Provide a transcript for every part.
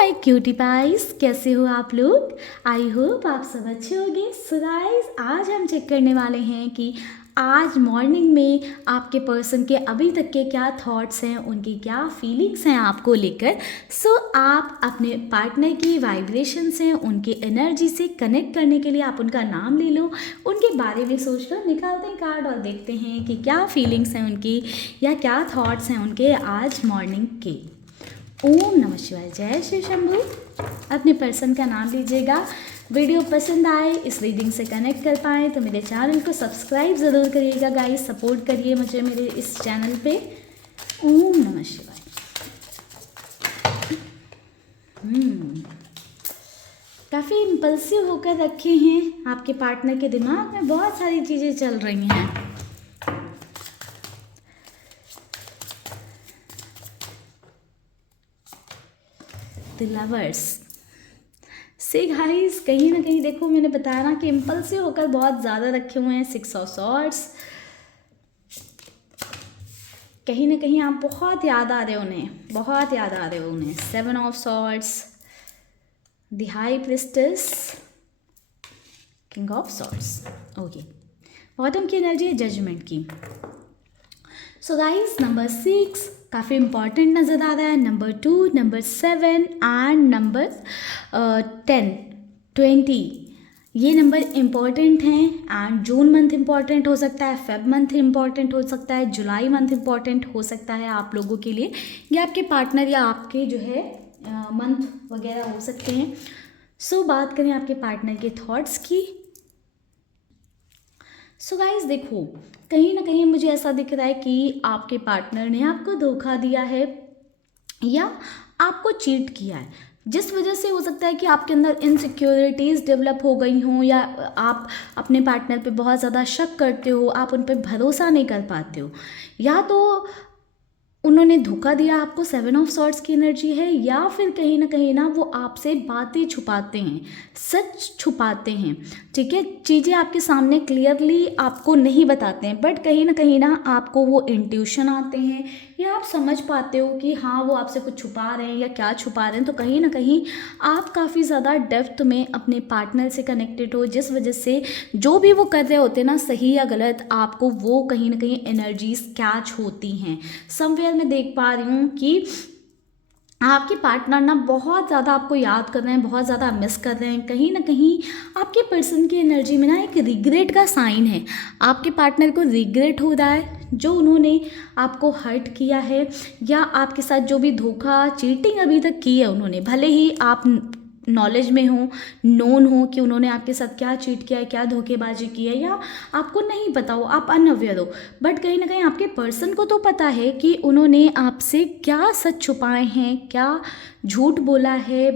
My cutie price, कैसे हो आप लोग। आई होप आप सब अच्छे होंगे। सो गाइस, आज हम चेक करने वाले हैं कि आज मॉर्निंग में आपके पर्सन के अभी तक के क्या थॉट्स हैं, उनकी क्या फीलिंग्स हैं आपको लेकर। सो आप अपने पार्टनर की वाइब्रेशन से, उनकी एनर्जी से कनेक्ट करने के लिए आप उनका नाम ले लो, उनके बारे में सोचकर निकालते हैं कार्ड और देखते हैं कि क्या फीलिंग्स हैं उनकी या क्या थॉट्स हैं उनके आज मॉर्निंग के। ओम नमः शिवाय, जय श्री शंभू। अपने पर्सन का नाम लीजिएगा। वीडियो पसंद आए, इस रीडिंग से कनेक्ट कर पाएँ तो मेरे चैनल को सब्सक्राइब ज़रूर करिएगा गाइस, सपोर्ट करिए मुझे मेरे इस चैनल पे। ओम नमः शिवाय। काफ़ी इम्पल्सिव होकर रखे हैं आपके पार्टनर के दिमाग में, बहुत सारी चीज़ें चल रही हैं। द लवर्स से गाइस, कहीं ना कहीं देखो, मैंने बताया ना कि इम्पल्सिव होकर बहुत ज़्यादा रखे हुए हैं। 6 ऑफ सॉर्ड्स, कहीं ना कहीं आप बहुत याद आ रहे हो उन्हें, बहुत याद आ रहे हो उन्हें। 7 of swords, the high priestess, king of swords. Okay, bottom की एनर्जी है जजमेंट की। सो गाइस, नंबर 6 काफ़ी इंपॉर्टेंट नज़र आ रहा है। नंबर 2, नंबर 7 एंड नंबर 10, 20 ये नंबर इम्पॉर्टेंट हैं। एंड जून मंथ इम्पॉर्टेंट हो सकता है, फेब मंथ इम्पॉर्टेंट हो सकता है, जुलाई मंथ इम्पॉर्टेंट हो सकता है आप लोगों के लिए, या आपके पार्टनर या आपके जो है मंथ वगैरह हो सकते हैं। सो बात करें आपके पार्टनर के थॉट्स की। सो गाइस देखो, कहीं ना कहीं मुझे ऐसा दिख रहा है कि आपके पार्टनर ने आपको धोखा दिया है या आपको चीट किया है, जिस वजह से हो सकता है कि आपके अंदर इनसिक्योरिटीज़ डेवलप हो गई हों, या आप अपने पार्टनर पे बहुत ज़्यादा शक करते हो, आप उन पर भरोसा नहीं कर पाते हो, या तो उन्होंने धोखा दिया आपको। 7 ऑफ सॉर्ड्स की एनर्जी है, या फिर कहीं ना वो आपसे बातें छुपाते हैं, सच छुपाते हैं। ठीक है, चीज़ें आपके सामने क्लियरली आपको नहीं बताते हैं, बट कहीं ना आपको वो इंट्यूशन आते हैं, या आप समझ पाते हो कि हाँ वो आपसे कुछ छुपा रहे हैं या क्या छुपा रहे हैं। तो कहीं ना कहीं आप काफ़ी ज़्यादा डेप्थ में अपने पार्टनर से कनेक्टेड हो, जिस वजह से जो भी वो कर रहे होते हैं ना, सही या गलत, आपको वो कहीं ना कहीं एनर्जीज कैच होती हैं। समवेयर मैं देख पा रही हूँ कि आपके पार्टनर ना बहुत ज़्यादा आपको याद कर रहे हैं, बहुत ज़्यादा मिस कर रहे हैं। कहीं ना कहीं आपके पर्सन की एनर्जी में ना एक रिग्रेट का साइन है। आपके पार्टनर को रिग्रेट हो रहा है जो उन्होंने आपको हर्ट किया है, या आपके साथ जो भी धोखा चीटिंग अभी तक की है उन्होंने, भले ही आप नॉलेज में हो, नोन हो कि उन्होंने आपके साथ क्या चीट किया है, क्या धोखेबाजी की है, या आपको नहीं पता हो, आप अनअवेयर हो, बट कहीं ना कहीं आपके पर्सन को तो पता है कि उन्होंने आपसे क्या सच छुपाए हैं, क्या झूठ बोला है,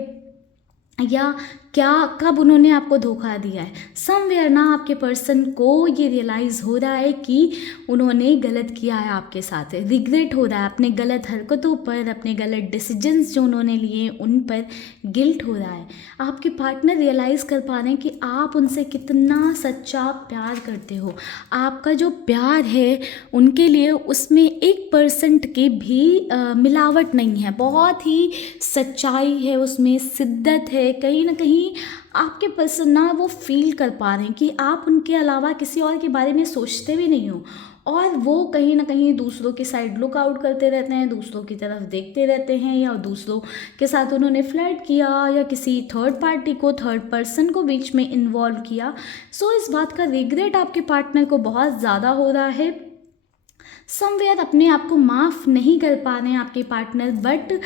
या क्या कब उन्होंने आपको धोखा दिया है। समवेयर ना आपके पर्सन को ये रियलाइज़ हो रहा है कि उन्होंने गलत किया है आपके साथ, रिग्रेट हो रहा है अपने गलत हरकतों पर, अपने गलत डिसीजंस जो उन्होंने लिए उन पर गिल्ट हो रहा है। आपके पार्टनर रियलाइज़ कर पा रहे हैं कि आप उनसे कितना सच्चा प्यार करते हो। आपका जो प्यार है उनके लिए, उसमें 1% की भी मिलावट नहीं है, बहुत ही सच्चाई है उसमें, शिद्दत है। कहीं ना कहीं आपके पर्सन ना वो फील कर पा रहे हैं कि आप उनके अलावा किसी और के बारे में सोचते भी नहीं हो, और वो कहीं ना कहीं दूसरों के साइड लुक आउट करते रहते हैं, दूसरों की तरफ देखते रहते हैं, या दूसरों के साथ उन्होंने फ्लर्ट किया, या किसी थर्ड पार्टी को, थर्ड पर्सन को बीच में इन्वॉल्व किया। सो इस बात का रिग्रेट आपके पार्टनर को बहुत ज़्यादा हो रहा है। समवेयर अपने आप को माफ़ नहीं कर पा रहे हैं आपके पार्टनर, बट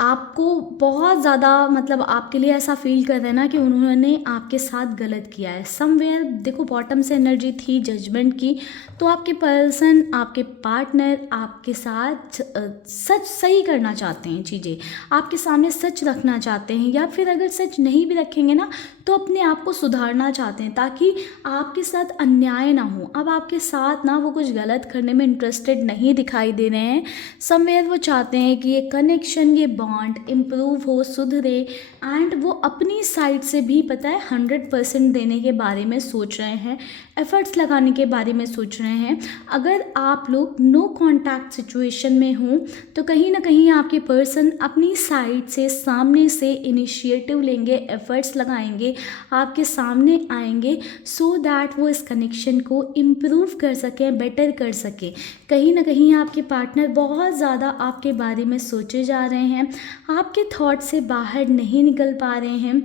आपको बहुत ज़्यादा, मतलब आपके लिए ऐसा फील कर रहे हैं ना कि उन्होंने आपके साथ गलत किया है। समवेयर देखो, बॉटम से एनर्जी थी जजमेंट की, तो आपके पर्सन, आपके पार्टनर आपके साथ सच सही करना चाहते हैं, चीज़ें आपके सामने सच रखना चाहते हैं, या फिर अगर सच नहीं भी रखेंगे ना तो अपने आप को सुधारना चाहते हैं ताकि आपके साथ अन्याय ना हो। अब आपके साथ ना वो कुछ गलत करने में इंटरेस्टेड नहीं दिखाई दे रहे हैं। समवेयर वो चाहते हैं कि ये कनेक्शन, ये बॉन्ड इम्प्रूव हो, सुधरे, एंड वो अपनी साइड से भी पता है 100% देने के बारे में सोच रहे हैं, एफर्ट्स लगाने के बारे में सोच रहे हैं। अगर आप लोग नो कॉन्टैक्ट सिचुएशन में हों तो कहीं ना कहीं आपके पर्सन अपनी साइड से, सामने से इनिशिएटिव लेंगे, एफर्ट्स लगाएंगे, आपके सामने आएंगे, सो दैट वो इस कनेक्शन को इम्प्रूव कर सकें, बेटर कर सकें। कहीं ना कहीं आपके पार्टनर बहुत ज़्यादा आपके बारे में सोचे जा रहे हैं, आपके थॉट से बाहर नहीं निकल पा रहे हैं।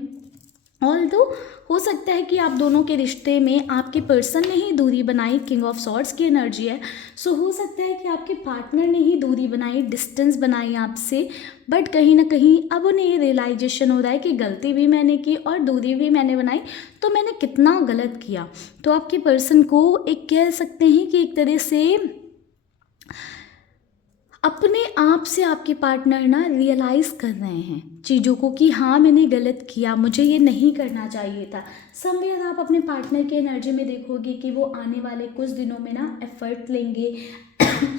ऑल्दो हो सकता है कि आप दोनों के रिश्ते में आपके पर्सन ने ही दूरी बनाई, किंग ऑफ सॉर्ड्स की एनर्जी है, सो हो सकता है कि आपके पार्टनर ने ही दूरी बनाई, डिस्टेंस बनाई आपसे, बट कहीं ना कहीं अब उन्हें ये रियलाइजेशन हो रहा है कि गलती भी मैंने की और दूरी भी मैंने बनाई, तो मैंने कितना गलत किया। तो आपके पर्सन को एक कह सकते हैं कि एक तरह से अपने आप से आपके पार्टनर ना रियलाइज़ कर रहे हैं चीज़ों को कि हाँ मैंने गलत किया, मुझे ये नहीं करना चाहिए था। समवेयर आप अपने पार्टनर की एनर्जी में देखोगे कि वो आने वाले कुछ दिनों में ना एफर्ट लेंगे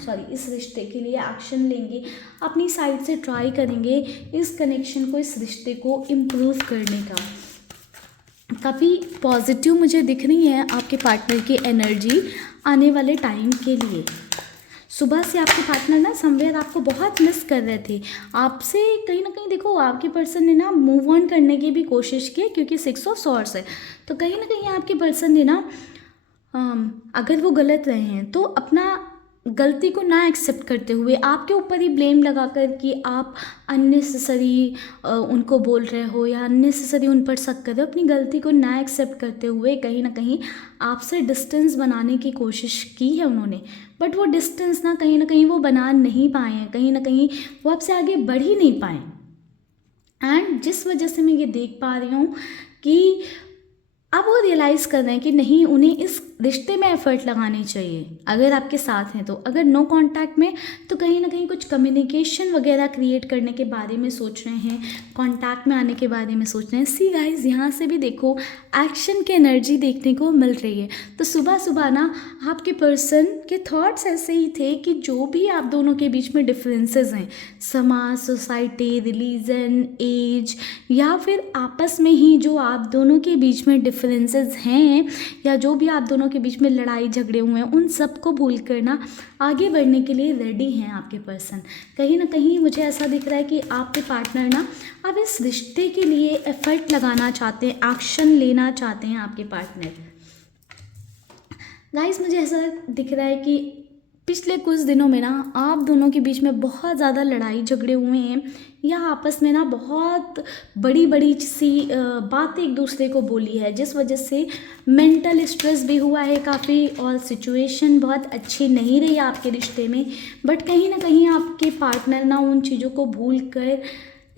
सॉरी इस रिश्ते के लिए एक्शन लेंगे, अपनी साइड से ट्राई करेंगे इस कनेक्शन को, इस रिश्ते को इम्प्रूव करने का। काफ़ी पॉजिटिव मुझे दिख रही है आपके पार्टनर की एनर्जी आने वाले टाइम के लिए। सुबह से आपके पार्टनर ना समवेयर आपको बहुत मिस कर रहे थे, आपसे कहीं ना कहीं देखो आपके पर्सन ने ना मूव ऑन करने की भी कोशिश की, क्योंकि 6 ऑफ सॉर्ड्स है। तो कहीं ना कहीं आपके पर्सन ने ना अगर वो गलत रहे हैं तो अपना गलती को ना एक्सेप्ट करते हुए आपके ऊपर ही ब्लेम लगाकर कि आप अननेसेसरी उनको बोल रहे हो या अननेसेसरी उन पर शक कर रहे हो, अपनी गलती को ना एक्सेप्ट करते हुए कहीं ना कहीं आपसे डिस्टेंस बनाने की कोशिश की है उन्होंने, बट वो डिस्टेंस ना कहीं वो बना नहीं पाए हैं, कहीं ना कहीं वो आपसे आगे बढ़ ही नहीं पाए। एंड जिस वजह से मैं ये देख पा रही हूँ कि अब वो रियलाइज़ कर रहे हैं कि नहीं, उन्हें इस रिश्ते में एफर्ट लगानी चाहिए अगर आपके साथ हैं तो। अगर नो कांटेक्ट में तो कहीं ना कहीं कुछ कम्युनिकेशन वगैरह क्रिएट करने के बारे में सोच रहे हैं, कांटेक्ट में आने के बारे में सोच रहे हैं। सी गाइस, यहाँ से भी देखो एक्शन की एनर्जी देखने को मिल रही है। तो सुबह सुबह ना आपके पर्सन के थॉट्स ऐसे ही थे कि जो भी आप दोनों के बीच में डिफरेंसेस हैं, समाज, सोसाइटी, रिलीजन, एज, या फिर आपस में ही जो आप दोनों के बीच में डिफरेंसेस हैं, या जो भी आप दोनों के बीच में लड़ाई झगड़े हुए हैं, उन सब को भूल कर ना आगे बढ़ने के लिए रेडी हैं आपके पर्सन। कहीं ना कहीं मुझे ऐसा दिख रहा है कि आपके पार्टनर ना अब इस रिश्ते के लिए एफर्ट लगाना चाहते हैं, एक्शन लेना चाहते हैं आपके पार्टनर। गाइस, मुझे ऐसा दिख रहा है कि पिछले कुछ दिनों में ना आप दोनों के बीच में बहुत ज़्यादा लड़ाई झगड़े हुए हैं, या आपस में ना बहुत बड़ी बड़ी सी बातें एक दूसरे को बोली है, जिस वजह से मेंटल स्ट्रेस भी हुआ है काफ़ी, और सिचुएशन बहुत अच्छी नहीं रही आपके रिश्ते में। बट कहीं ना कहीं आपके पार्टनर ना उन चीज़ों को भूल कर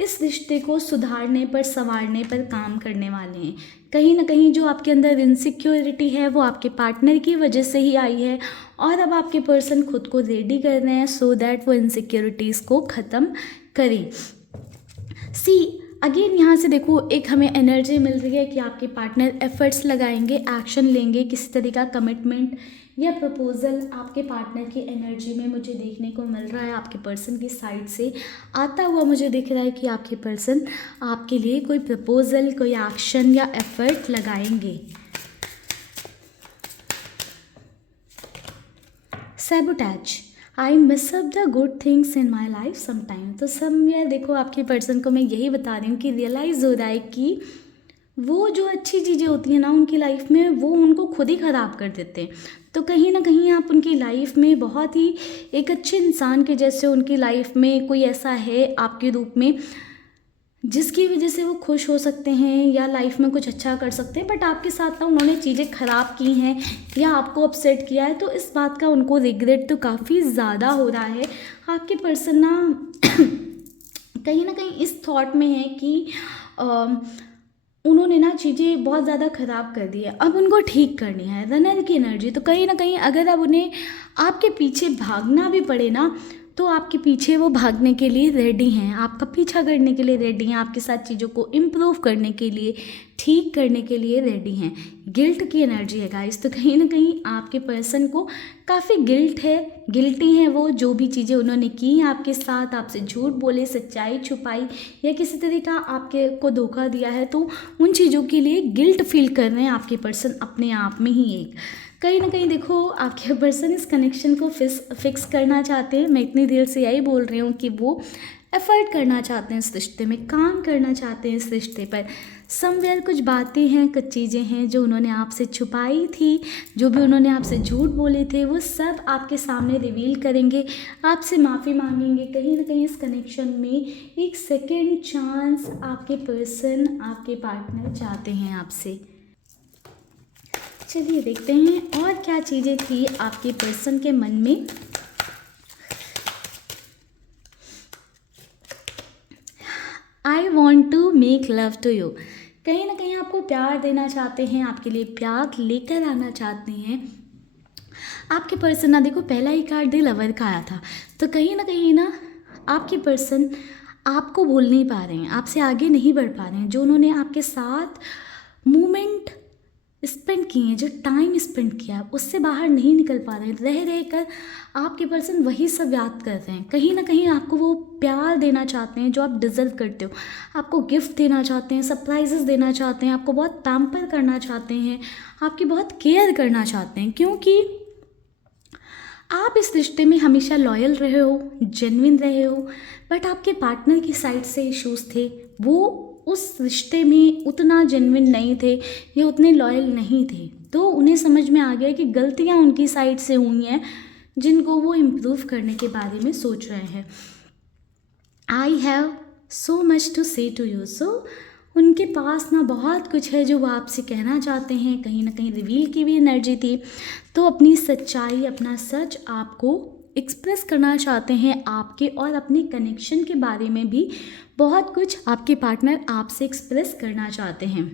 इस रिश्ते को सुधारने पर, संवारने पर काम करने वाले हैं। कहीं ना कहीं जो आपके अंदर इनसिक्योरिटी है वो आपके पार्टनर की वजह से ही आई है, और अब आपके पर्सन खुद को रेडी कर रहे हैं सो दैट वो इनसिक्योरिटीज़ को ख़त्म करें। सी अगेन, यहाँ से देखो एक हमें एनर्जी मिल रही है कि आपके पार्टनर एफर्ट्स लगाएंगे, एक्शन लेंगे, किसी तरह का कमिटमेंट या प्रपोजल आपके पार्टनर की एनर्जी में मुझे देखने को मिल रहा है, आपके पर्सन की साइड से आता हुआ मुझे दिख रहा है कि आपके पर्सन आपके लिए कोई प्रपोजल, कोई एक्शन या एफर्ट लगाएंगे। Sabotage, I mess up the good things in my life sometime. तो समवेयर देखो आपके पर्सन को मैं यही बता रही हूँ कि रियलाइज़ हो रहा है कि वो जो अच्छी चीज़ें होती हैं ना उनकी लाइफ में, वो उनको खुद ही ख़राब कर देते हैं। तो कहीं ना कहीं आप उनकी लाइफ में बहुत ही एक अच्छे इंसान के जैसे उनकी लाइफ में कोई ऐसा है आपके रूप में जिसकी वजह से वो खुश हो सकते हैं या लाइफ में कुछ अच्छा कर सकते हैं, बट आपके साथ ना उन्होंने चीज़ें ख़राब की हैं या आपको अपसेट किया है, तो इस बात का उनको रिग्रेट तो काफ़ी ज़्यादा हो रहा है। आपके पर्सन ना कहीं ना कहीं इस थॉट में है कि उन्होंने ना चीज़ें बहुत ज़्यादा ख़राब कर दी है, अब उनको ठीक करनी है, रनर की एनर्जी। तो कहीं ना कहीं अगर अब उन्हें आपके पीछे भागना भी पड़े ना, तो आपके पीछे वो भागने के लिए रेडी हैं, आपका पीछा करने के लिए रेडी हैं, आपके साथ चीज़ों को इम्प्रूव करने के लिए, ठीक करने के लिए रेडी हैं। गिल्ट की एनर्जी है गाइस, तो कहीं ना कहीं आपके पर्सन को काफ़ी गिल्ट है, गिल्टी हैं वो, जो भी चीज़ें उन्होंने की आपके साथ, आपसे झूठ बोले, सच्चाई छुपाई या किसी तरह का आपके को धोखा दिया है, तो उन चीज़ों के लिए गिल्ट फील कर रहे हैं आपके पर्सन अपने आप में ही। एक कहीं ना कहीं देखो आपके पर्सन इस कनेक्शन को फिक्स करना चाहते हैं। मैं इतनी देर से यही बोल रही हूँ कि वो एफर्ट करना चाहते हैं इस रिश्ते में, काम करना चाहते हैं इस रिश्ते पर। समवेयर कुछ बातें हैं, कुछ चीज़ें हैं जो उन्होंने आपसे छुपाई थी, जो भी उन्होंने आपसे झूठ बोले थे, वो सब आपके सामने रिवील करेंगे, आपसे माफ़ी मांगेंगे। कहीं ना कहीं इस कनेक्शन में एक सेकेंड चांस आपके पर्सन, आपके पार्टनर चाहते हैं आपसे। चलिए देखते हैं और क्या चीज़ें थी आपके पर्सन के मन में। I want to make love to you, कहीं ना कहीं आपको प्यार देना चाहते हैं, आपके लिए प्यार लेकर आना चाहते हैं आपके पर्सन। ना देखो पहला ही कार्ड दे लवर का आया था, तो कहीं ना आपके पर्सन आपको भूल नहीं पा रहे हैं, आपसे आगे नहीं बढ़ पा रहे हैं। जो उन्होंने आपके साथ मोमेंट स्पेंड किए हैं, जो टाइम स्पेंड किया, उससे बाहर नहीं निकल पा रहे हैं। रह कर आपके पर्सन वही सब याद कर रहे हैं। कहीं ना कहीं आपको वो प्यार देना चाहते हैं जो आप डिज़र्व करते हो, आपको गिफ्ट देना चाहते हैं, सरप्राइजेस देना चाहते हैं, आपको बहुत पैम्पर करना चाहते हैं, आपकी बहुत केयर करना चाहते हैं, क्योंकि आप इस रिश्ते में हमेशा लॉयल रहे हो, जेन्युइन रहे हो। बट आपके पार्टनर की साइड से इश्यूज़ थे, वो उस रिश्ते में उतना जेन्युइन नहीं थे या उतने लॉयल नहीं थे, तो उन्हें समझ में आ गया कि गलतियां उनकी साइड से हुई हैं जिनको वो इम्प्रूव करने के बारे में सोच रहे हैं। I have so much to say to you, so उनके पास ना बहुत कुछ है जो वो आपसे कहना चाहते हैं। कहीं ना कहीं रिवील की भी एनर्जी थी, तो अपनी सच्चाई, अपना सच आपको एक्सप्रेस करना चाहते हैं। आपके और अपने कनेक्शन के बारे में भी बहुत कुछ आपके पार्टनर आपसे एक्सप्रेस करना चाहते हैं।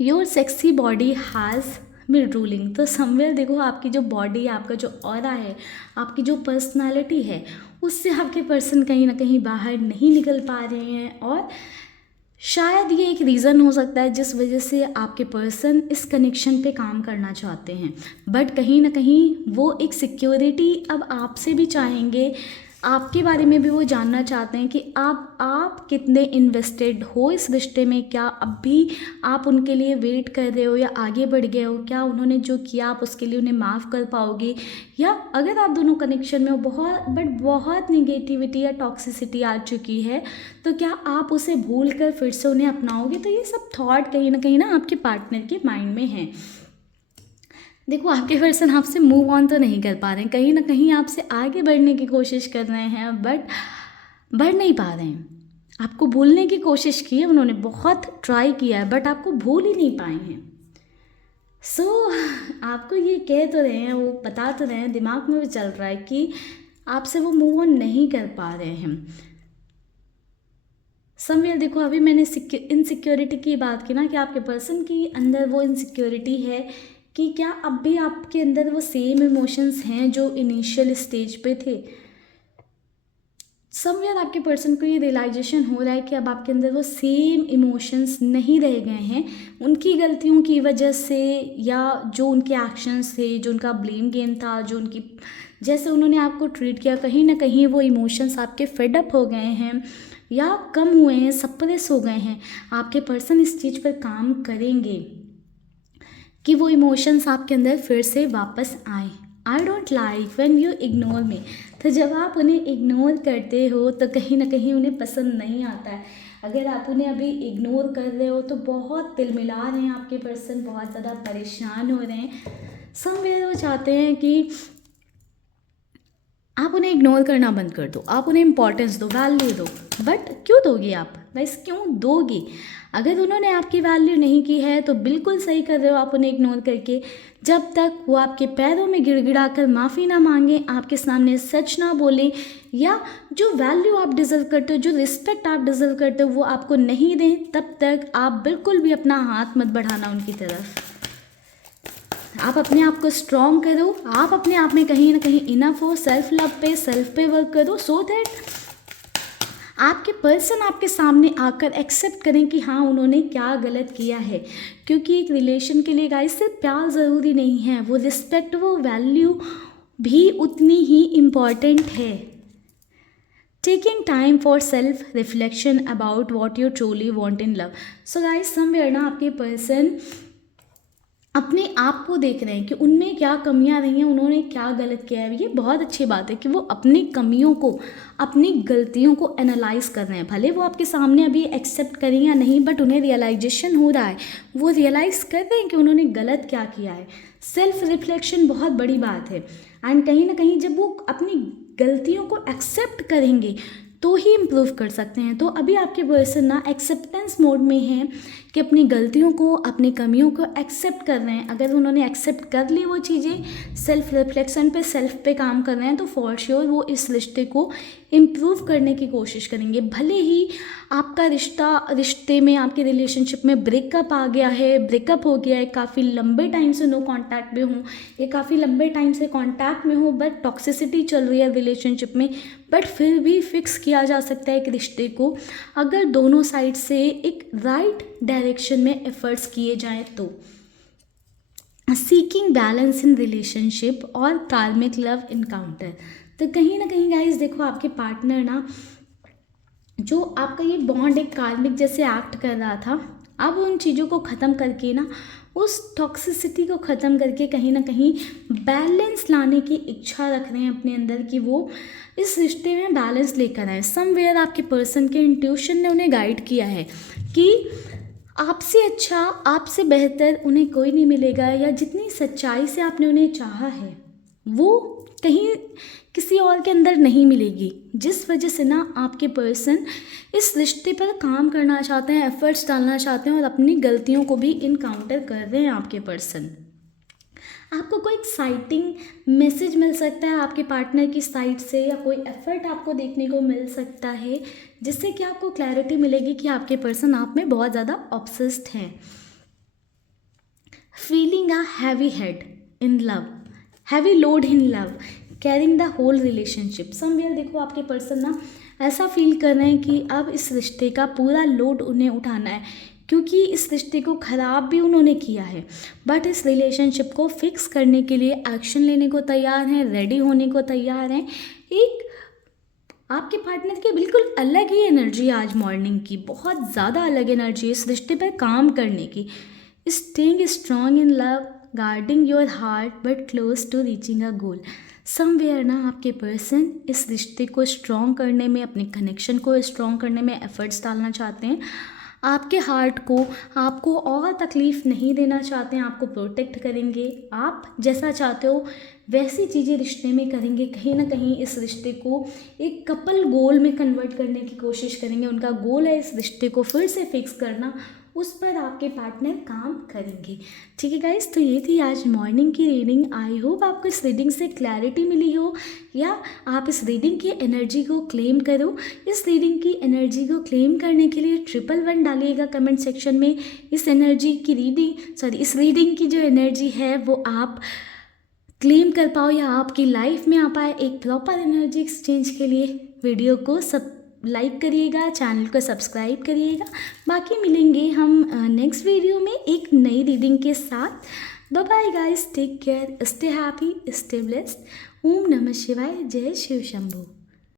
Your sexy body has been ruling, तो समवेयर देखो आपकी जो बॉडी, आपका जो ऑरा है, आपकी जो पर्सनालिटी है, उससे आपके पर्सन कहीं ना कहीं बाहर नहीं निकल पा रहे हैं। और शायद ये एक रीज़न हो सकता है जिस वजह से आपके पर्सन इस कनेक्शन पे काम करना चाहते हैं। बट कहीं ना कहीं वो एक सिक्योरिटी अब आपसे भी चाहेंगे, आपके बारे में भी वो जानना चाहते हैं कि आप कितने इन्वेस्टेड हो इस रिश्ते में। क्या अब भी आप उनके लिए वेट कर रहे हो या आगे बढ़ गए हो? क्या उन्होंने जो किया आप उसके लिए उन्हें माफ़ कर पाओगे? या अगर आप दोनों कनेक्शन में हो बहुत निगेटिविटी या टॉक्सिसिटी आ चुकी है, तो क्या आप उसे भूल कर फिर से उन्हें अपनाओगे? तो ये सब थॉट कहीं ना आपके पार्टनर के माइंड में है। देखो आपके पर्सन आपसे मूव ऑन तो नहीं कर पा रहे हैं, कहीं ना कहीं आपसे आगे बढ़ने की कोशिश कर रहे हैं, बट बढ़ नहीं पा रहे हैं। आपको भूलने की कोशिश की है उन्होंने, बहुत ट्राई किया है, बट आपको भूल ही नहीं पाए हैं। सो आपको ये कह तो रहे हैं, वो बता तो रहे हैं, दिमाग में भी चल रहा है कि आपसे वो मूव ऑन नहीं कर पा रहे हैं। समवेयर देखो अभी मैंने इनसिक्योरिटी की बात की ना, कि आपके पर्सन की अंदर वो इनसिक्योरिटी है कि क्या अब भी आपके अंदर वो सेम इमोशंस हैं जो इनिशियल स्टेज पे थे। समवेयर आपके पर्सन को ये रियलाइजेशन हो रहा है कि अब आपके अंदर वो सेम इमोशंस नहीं रह गए हैं उनकी गलतियों की वजह से, या जो उनके एक्शंस थे, जो उनका ब्लेम गेम था, जो उनकी जैसे उन्होंने आपको ट्रीट किया, कहीं ना कहीं वो इमोशंस आपके फेड अप हो गए हैं या कम हुए हैं, सप्रेस हो गए हैं। आपके पर्सन इस चीज़ पर काम करेंगे कि वो इमोशंस आपके अंदर फिर से वापस आए। I don't like when you ignore me, तो जब आप उन्हें इग्नोर करते हो तो कहीं ना कहीं उन्हें पसंद नहीं आता है। अगर आप उन्हें अभी इग्नोर कर रहे हो तो बहुत तिलमिला रहे हैं आपके पर्सन, बहुत ज़्यादा परेशान हो रहे हैं। समवेयर वो चाहते हैं कि आप उन्हें इग्नोर करना बंद कर दो, आप उन्हें इम्पोर्टेंस दो, वैल्यू दो। बट क्यों दोगे आप गाइस, क्यों दोगे? अगर उन्होंने आपकी वैल्यू नहीं की है तो बिल्कुल सही कर रहे हो आप उन्हें इग्नोर करके। जब तक वो आपके पैरों में गिड़गिड़ा कर माफ़ी ना मांगे, आपके सामने सच ना बोले, या जो वैल्यू आप डिज़र्व करते हो, जो रिस्पेक्ट आप डिज़र्व करते हो वो आपको नहीं दें, तब तक आप बिल्कुल भी अपना हाथ मत बढ़ाना उनकी तरफ। आप अपने आप को स्ट्रॉन्ग करो, आप अपने आप में कहीं ना कहीं इनफ हो, सेल्फ लव पे, सेल्फ पे वर्क करो, सो दैट आपके पर्सन आपके सामने आकर एक्सेप्ट करें कि हाँ उन्होंने क्या गलत किया है। क्योंकि एक रिलेशन के लिए गाइस सिर्फ प्यार ज़रूरी नहीं है, वो रिस्पेक्ट, वो वैल्यू भी उतनी ही इम्पॉर्टेंट है। Taking time for self reflection about what you truly want in love. So guys somewhere ना आपके पर्सन अपने आप को देख रहे हैं कि उनमें क्या कमियां रही हैं, उन्होंने क्या गलत किया है। ये बहुत अच्छी बात है कि वो अपनी कमियों को, अपनी गलतियों को एनालाइज कर रहे हैं। भले वो आपके सामने अभी एक्सेप्ट करें या नहीं, बट उन्हें रियलाइजेशन हो रहा है, वो रियलाइज़ कर रहे हैं कि उन्होंने गलत क्या किया है। सेल्फ रिफ्लेक्शन बहुत बड़ी बात है। एंड कहीं ना कहीं जब वो अपनी गलतियों को एक्सेप्ट करेंगे तो ही इम्प्रूव कर सकते हैं। तो अभी आपके पर्सन ना एक्सेप्टेंस मोड में हैं कि अपनी गलतियों को, अपनी कमियों को एक्सेप्ट कर रहे हैं। अगर उन्होंने एक्सेप्ट कर ली वो चीज़ें, सेल्फ रिफ्लेक्शन पे, सेल्फ पे काम कर रहे हैं, तो फॉर श्योर वो इस रिश्ते को इम्प्रूव करने की कोशिश करेंगे। भले ही आपका रिश्ते में, आपके रिलेशनशिप में ब्रेकअप आ गया है, ब्रेकअप हो गया है, काफ़ी लंबे टाइम से नो कांटेक्ट में हूँ, ये काफ़ी लंबे टाइम से कांटेक्ट में हूँ, बट टॉक्सिसिटी चल रही है रिलेशनशिप में, बट फिर भी फिक्स किया जा सकता है एक रिश्ते को अगर दोनों साइड से एक राइट डायरेक्शन में एफर्ट्स किए जाएं तो। सीकिंग बैलेंस इन रिलेशनशिप और कार्मिक लव इनकाउंटर। तो कहीं ना कहीं गाइस देखो, आपके पार्टनर ना, जो आपका ये बॉन्ड एक कार्मिक जैसे एक्ट कर रहा था, अब उन चीज़ों को ख़त्म करके ना, उस टॉक्सिसिटी को ख़त्म करके कहीं ना कहीं बैलेंस लाने की इच्छा रख रहे हैं अपने अंदर कि वो इस रिश्ते में बैलेंस लेकर आए। समवेयर आपके पर्सन के इंट्यूशन ने उन्हें गाइड किया है कि आपसे अच्छा, आपसे बेहतर उन्हें कोई नहीं मिलेगा, या जितनी सच्चाई से आपने उन्हें चाहा है वो कहीं किसी और के अंदर नहीं मिलेगी। जिस वजह से ना आपके पर्सन इस रिश्ते पर काम करना चाहते हैं, एफर्ट्स डालना चाहते हैं, और अपनी गलतियों को भी इनकाउंटर कर रहे हैं आपके पर्सन। आपको कोई एक्साइटिंग मैसेज मिल सकता है आपके पार्टनर की साइड से, या कोई एफर्ट आपको देखने को मिल सकता है, जिससे कि आपको क्लैरिटी मिलेगी कि आपके पर्सन आप में बहुत ज़्यादा ऑब्सेस्ड हैं। Feeling a heavy head in love, heavy load in love, carrying the whole relationship. Somewhere देखो, आपके पर्सन ना ऐसा फील कर रहे हैं कि अब इस रिश्ते का पूरा लोड उन्हें उठाना है, क्योंकि इस रिश्ते को ख़राब भी उन्होंने किया है, बट इस रिलेशनशिप को फिक्स करने के लिए एक्शन लेने को तैयार हैं, रेडी होने को तैयार हैं। एक आपके पार्टनर की बिल्कुल अलग ही एनर्जी आज मॉर्निंग की, बहुत ज़्यादा अलग एनर्जी इस रिश्ते पर काम करने की। Staying strong in love, guarding your heart but close to reaching a goal. Somewhere ना आपके पर्सन इस रिश्ते को स्ट्रॉन्ग करने में, अपने कनेक्शन को स्ट्रॉन्ग करने में एफर्ट्स डालना चाहते हैं। आपके हार्ट को, आपको और तकलीफ़ नहीं देना चाहते हैं, आपको प्रोटेक्ट करेंगे। आप जैसा चाहते हो वैसी चीज़ें रिश्ते में करेंगे। कहीं ना कहीं इस रिश्ते को एक कपल गोल में कन्वर्ट करने की कोशिश करेंगे। उनका गोल है इस रिश्ते को फिर से फिक्स करना, उस पर आपके पार्टनर काम करेंगे। ठीक है गाइस, तो ये थी आज मॉर्निंग की रीडिंग। आई होप आपको इस रीडिंग से क्लैरिटी मिली हो, या आप इस रीडिंग की एनर्जी को क्लेम करो। इस रीडिंग की एनर्जी को क्लेम करने के लिए 111 डालिएगा कमेंट सेक्शन में। इस रीडिंग की जो एनर्जी है वो आप क्लेम कर पाओ, या आपकी लाइफ में आ पाए एक प्रॉपर एनर्जी एक्सचेंज के लिए। वीडियो को लाइक करिएगा, चैनल को सब्सक्राइब करिएगा। बाकी मिलेंगे हम नेक्स्ट वीडियो में एक नई रीडिंग के साथ। Bye bye guys, take care, stay happy, stay blessed. ओम नमः शिवाय, जय शिव शंभू।